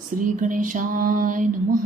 श्री गणेशाय नमः।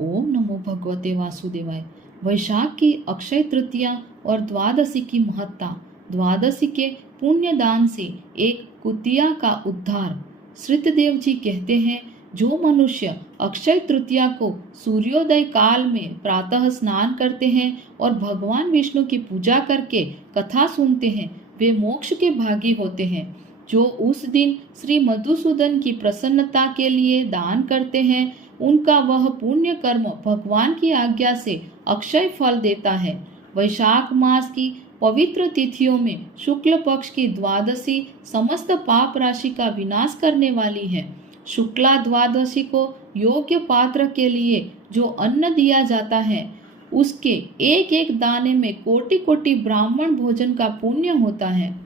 ओम नमो भगवते वासुदेवाय। वैशाख की अक्षय तृतीया और द्वादशी की महत्ता। द्वादशी के पुण्य दान से एक कुतिया का उद्धार। श्रुतदेव जी कहते हैं, जो मनुष्य अक्षय तृतीया को सूर्योदय काल में प्रातः स्नान करते हैं और भगवान विष्णु की पूजा करके कथा सुनते हैं, वे मोक्ष के भागी होते हैं। जो उस दिन श्री मधुसूदन की प्रसन्नता के लिए दान करते हैं, उनका वह पुण्य कर्म भगवान की आज्ञा से अक्षय फल देता है। वैशाख मास की पवित्र तिथियों में शुक्ल पक्ष की द्वादशी समस्त पाप राशि का विनाश करने वाली है। शुक्ला द्वादशी को योग्य पात्र के लिए जो अन्न दिया जाता है, उसके एक एक दाने में कोटि कोटि ब्राह्मण भोजन का पुण्य होता है।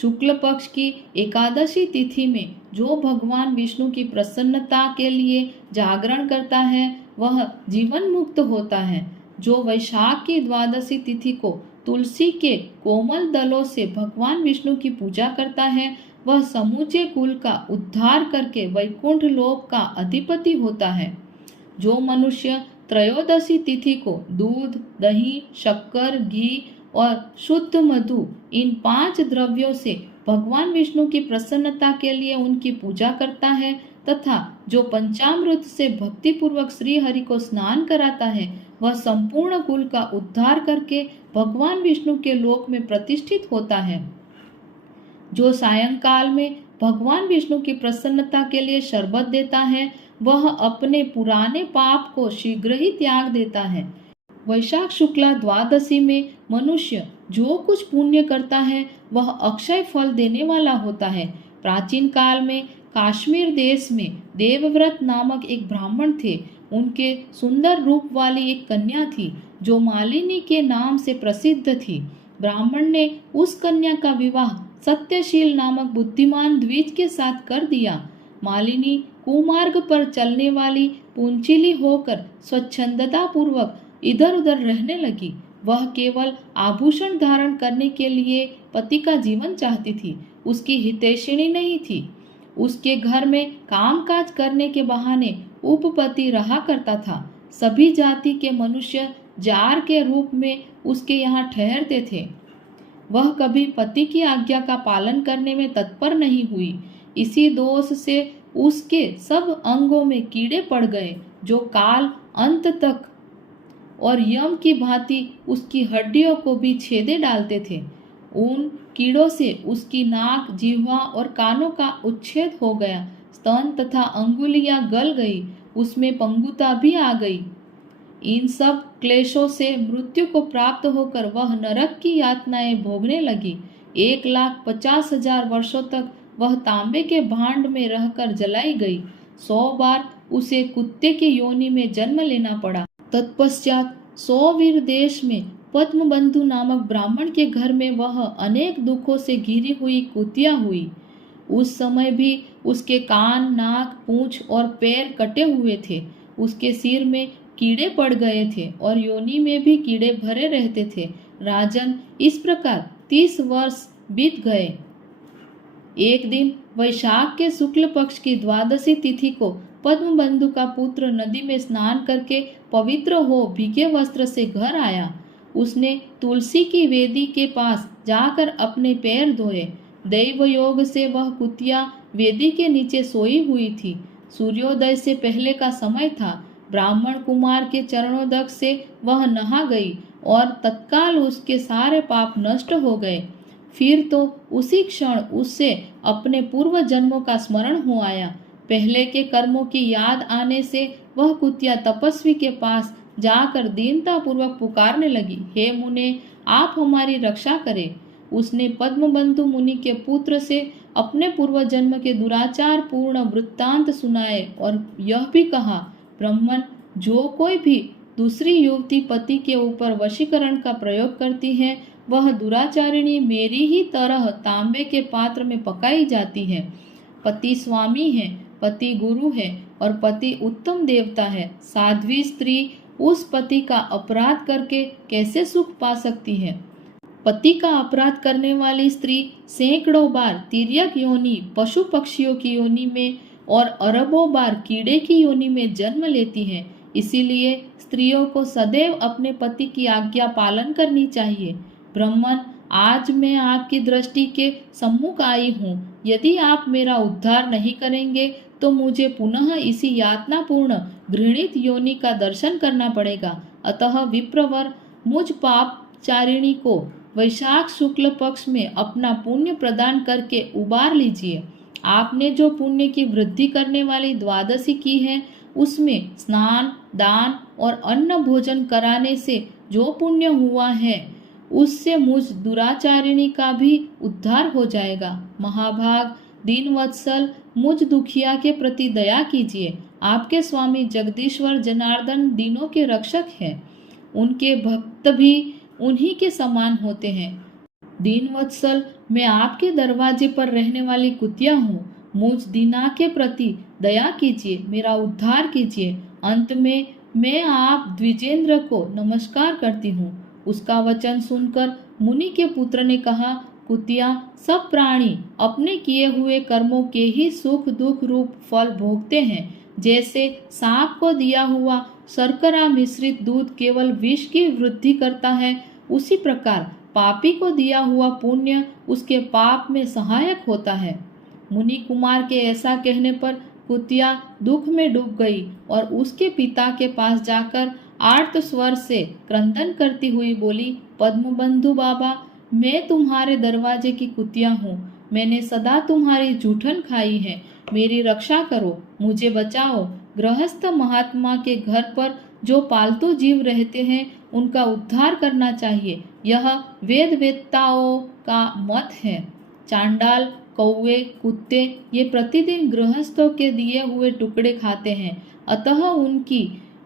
शुक्ल पक्ष की एकादशी तिथि में जो भगवान विष्णु की प्रसन्नता के लिए जागरण करता है, वह जीवन मुक्त होता है। जो वैशाख की द्वादशी तिथि को तुलसी के कोमल दलों से भगवान विष्णु की पूजा करता है, वह समूचे कुल का उद्धार करके वैकुंठ लोक का अधिपति होता है। जो मनुष्य त्रयोदशी तिथि को दूध, दही, शक्कर, घी और शुद्ध मधु, इन 5 द्रव्यों से भगवान विष्णु की प्रसन्नता के लिए उनकी पूजा करता है तथा जो पंचामृत से भक्ति पूर्वक श्री हरि को स्नान कराता है, वह संपूर्ण कुल का उद्धार करके भगवान विष्णु के लोक में प्रतिष्ठित होता है। जो सायंकाल में भगवान विष्णु की प्रसन्नता के लिए शरबत देता है, वह अपने पुराने पाप को शीघ्र ही त्याग देता है। वैशाख शुक्ला द्वादशी में मनुष्य जो कुछ पुण्य करता है, वह अक्षय फल देने वाला होता है। प्राचीन काल में काश्मीर देश में देवव्रत नामक एक ब्राह्मण थे। उनके सुंदर रूप वाली एक कन्या थी, जो मालिनी के नाम से प्रसिद्ध थी। ब्राह्मण ने उस कन्या का विवाह सत्यशील नामक बुद्धिमान द्विज के साथ कर दिया। मालिनी कुमार्ग पर चलने वाली पुंचिली होकर स्वच्छंदता पूर्वक इधर उधर रहने लगी। वह केवल आभूषण धारण करने के लिए पति का जीवन चाहती थी, उसकी हितैषिणी नहीं थी। उसके घर में कामकाज करने के बहाने उपपति रहा करता था। सभी जाति के मनुष्य जार के रूप में उसके यहाँ ठहरते थे। वह कभी पति की आज्ञा का पालन करने में तत्पर नहीं हुई। इसी दोष से उसके सब अंगों में कीड़े पड़ गए, जो काल अंत तक और यम की भांति उसकी हड्डियों को भी छेदे डालते थे। उन कीड़ों से उसकी नाक, जिह्वा और कानों का उच्छेद हो गया। स्तन तथा अंगुलियां गल गई, उसमें पंगुता भी आ गई। इन सब क्लेशों से मृत्यु को प्राप्त होकर वह नरक की यातनाएं भोगने लगी। 1,50,000 वर्षों तक वह तांबे के भांड में रहकर जलाई गई। 100 बार उसे कुत्ते की योनि में जन्म लेना पड़ा। तत्पश्चात सौवीर देश में पद्मबंधु नामक ब्राह्मण के घर में वह अनेक दुखों से घिरी हुई कुतिया हुई। उस समय भी उसके कान, नाक, पूंछ और पैर कटे हुए थे। उसके सिर में कीड़े पड़ गए थे और योनि में भी कीड़े भरे रहते थे। राजन, इस प्रकार 30 वर्ष बीत गए। एक दिन वैशाख के शुक्ल पक्ष की द्वादशी तिथि को पद्मबंधु का पुत्र नदी में स्नान करके पवित्र हो भीगे वस्त्र से घर आया। उसने तुलसी की वेदी के पास जाकर अपने पैर धोए। दैव योग से वह कुतिया वेदी के नीचे सोई हुई थी। सूर्योदय से पहले का समय था। ब्राह्मण कुमार के चरणोदक से वह नहा गई और तत्काल उसके सारे पाप नष्ट हो गए। फिर तो उसी क्षण उससे अपने पूर्व जन्मों का स्मरण हो आया। पहले के कर्मों की याद आने से वह कुतिया तपस्वी के पास जाकर दीनता पूर्वक पुकारने लगी, हे मुने, आप हमारी रक्षा करें। उसने पद्मबंधु मुनि के पुत्र से अपने पूर्व जन्म के दुराचार पूर्ण वृत्तांत सुनाए और यह भी कहा, ब्राह्मण, जो कोई भी दूसरी युवती पति के ऊपर वशीकरण का प्रयोग करती है, वह दुराचारिणी मेरी ही तरह तांबे के पात्र में पकाई जाती है। पति स्वामी है, पति गुरु है और पति उत्तम देवता है। साध्वी स्त्री उस पति का अपराध करके कैसे सुख पा सकती है? पति का अपराध करने वाली स्त्री सैकड़ों बार तिर्यक योनि, पशु पक्षियों की योनि में और अरबों बार कीड़े की योनि में जन्म लेती हैं। इसीलिए स्त्रियों को सदैव अपने पति की आज्ञा पालन करनी चाहिए। ब्राह्मण, आज मैं आपकी दृष्टि के सम्मुख आई हूँ। यदि आप मेरा उद्धार नहीं करेंगे तो मुझे पुनः इसी यातनापूर्ण घृणित योनि का दर्शन करना पड़ेगा। अतः विप्रवर, मुझ पापचारिणी को वैशाख शुक्ल पक्ष में अपना पुण्य प्रदान करके उबार लीजिए। आपने जो पुण्य की वृद्धि करने वाली द्वादशी की है, उसमें स्नान, दान और अन्न भोजन कराने से जो पुण्य हुआ है, उससे मुझ दुराचारिणी का भी उद्धार हो जाएगा। महाभाग, दीनवत्सल, मुझ दुखिया के प्रति दया कीजिए। आपके स्वामी जगदीश्वर जनार्दन दीनों के रक्षक हैं। उनके भक्त भी उन्हीं के समान होते हैं। दीनवत्सल, मैं आपके दरवाजे पर रहने वाली कुतिया हूँ। मुझ दीना के प्रति दया कीजिए, मेरा उद्धार कीजिए। अंत में मैं आप द्विजेंद्र को नमस्कार करती हूँ। उसका वचन सुनकर मुनि के पुत्र ने कहा, कुतिया, सब प्राणी अपने किए हुए कर्मों के ही सुख दुख रूप फल भोगते हैं। जैसे सांप को दिया हुआ शर्करा मिश्रित दूध केवल विष की वृद्धि करता है, उसी प्रकार पापी को दिया हुआ पुण्य उसके पाप में सहायक होता है। मुनि कुमार के ऐसा कहने पर कुतिया दुख में डूब गई और उसके पिता के पास जाकर आर्त स्वर से क्रंदन करती हुई बोली, पद्मबंधु बाबा, मैं तुम्हारे दरवाजे की कुतिया हूँ। मैंने सदा तुम्हारी जूठन खाई है। मेरी रक्षा करो, मुझे बचाओ। गृहस्थ महात्मा के घर पर जो पालतू जीव रहते हैं, उनका उद्धार करना चाहिए, यह वेद वेत्ताओं का मत है। चांडाल, कौवे, कुत्ते ये प्रतिदिन गृहस्थों के दिए हुए टुकड़े खाते हैं, अतः उनकी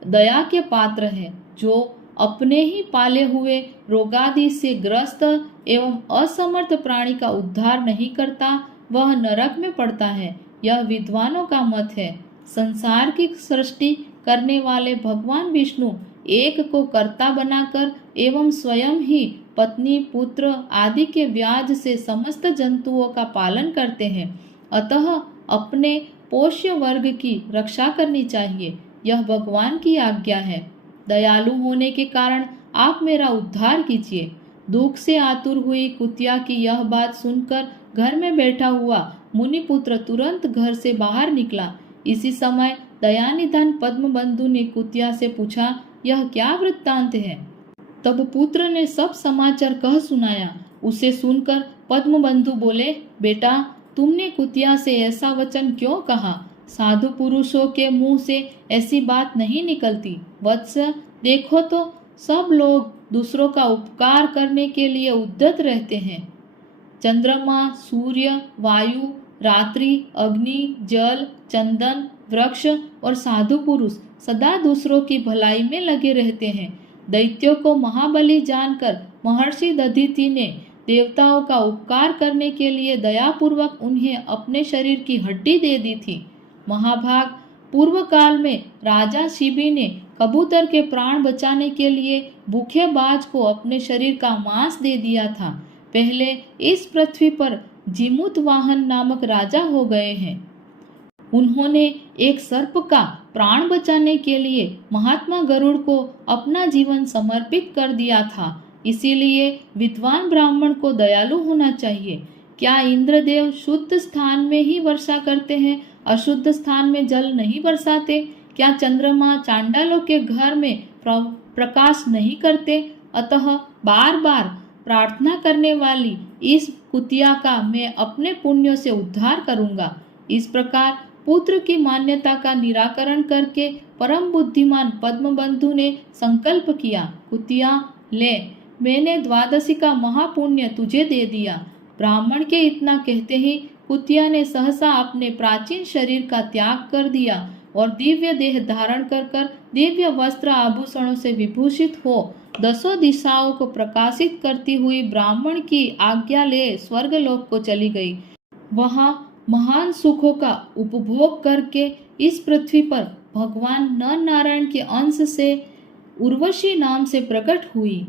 दया के पात्र हैं। जो अपने ही पाले हुए रोगादि से ग्रस्त एवं असमर्थ प्राणी का उद्धार नहीं करता, वह नरक में पड़ता है। यह विद्वानों का मत है। संसार की सृष्टि करने वाले भगवान विष्णु एक को कर्ता बनाकर एवं स्वयं ही पत्नी, पुत्र आदि के व्याज से समस्त जंतुओं का पालन करते हैं। अतः अपने पोष्य वर्ग की रक्षा करनी चाहिए, यह भगवान की आज्ञा है। दयालु होने के कारण आप मेरा उद्धार कीजिए। दुख से आतुर हुई कुतिया की यह बात सुनकर घर में बैठा हुआ मुनिपुत्र तुरंत घर से बाहर निकला। इसी समय दयानिधान पद्मबंधु ने कुतिया से पूछा, यह क्या वृत्तांत है? तब पुत्र ने सब समाचार कह सुनाया। उसे सुनकर पद्मबंधु बोले, बेटा, तुमने कुतिया से ऐसा वचन क्यों कहा? साधु पुरुषों के मुंह से ऐसी बात नहीं निकलती। वत्स, देखो तो सब लोग दूसरों का उपकार करने के लिए उद्यत रहते हैं। चंद्रमा, सूर्य, वायु, रात्रि, अग्नि, जल, चंदन, वृक्ष और साधु पुरुष सदा दूसरों की भलाई में लगे रहते हैं। दैत्यों को महाबली जानकर महर्षि दधीति ने देवताओं का उपकार करने के लिए दयापूर्वक उन्हें अपने शरीर की हड्डी दे दी थी। महाभाग, पूर्व काल में राजा शिबी ने कबूतर के प्राण बचाने के लिए भूखे बाज को अपने शरीर का मांस दे दिया था। पहले इस पृथ्वी पर जिमुत वाहन नामक राजा हो गए हैं। उन्होंने एक सर्प का प्राण बचाने के लिए महात्मा गरुड़ को अपना जीवन समर्पित कर दिया था। इसीलिए विद्वान ब्राह्मण को दयालु होना चाहिए। क्या इंद्रदेव शुद्ध स्थान में ही वर्षा करते हैं, अशुद्ध स्थान में जल नहीं बरसाते? क्या चंद्रमा चांडालों के घर में प्रकाश नहीं करते? अतः बार बार प्रार्थना करने वाली इस कुतिया का मैं अपने पुण्यों से उद्धार करूंगा। इस प्रकार पुत्र की मान्यता का निराकरण करके परम बुद्धिमान पद्मबंधु ने संकल्प किया, कुतिया, ले, मैंने द्वादशी का महापुण्य तुझे दे दिया। ब्राह्मण के इतना कहते ही कुतिया ने सहसा अपने प्राचीन शरीर का त्याग कर दिया और दिव्य देह धारण कर दिव्य वस्त्र आभूषणों से विभूषित हो दसों दिशाओं को प्रकाशित करती हुई ब्राह्मण की आज्ञा ले स्वर्गलोक को चली गई। वहां महान सुखों का उपभोग करके इस पृथ्वी पर भगवान नर नारायण के अंश से उर्वशी नाम से प्रकट हुई।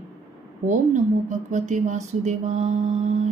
ओम नमो भगवते वासुदेवाय।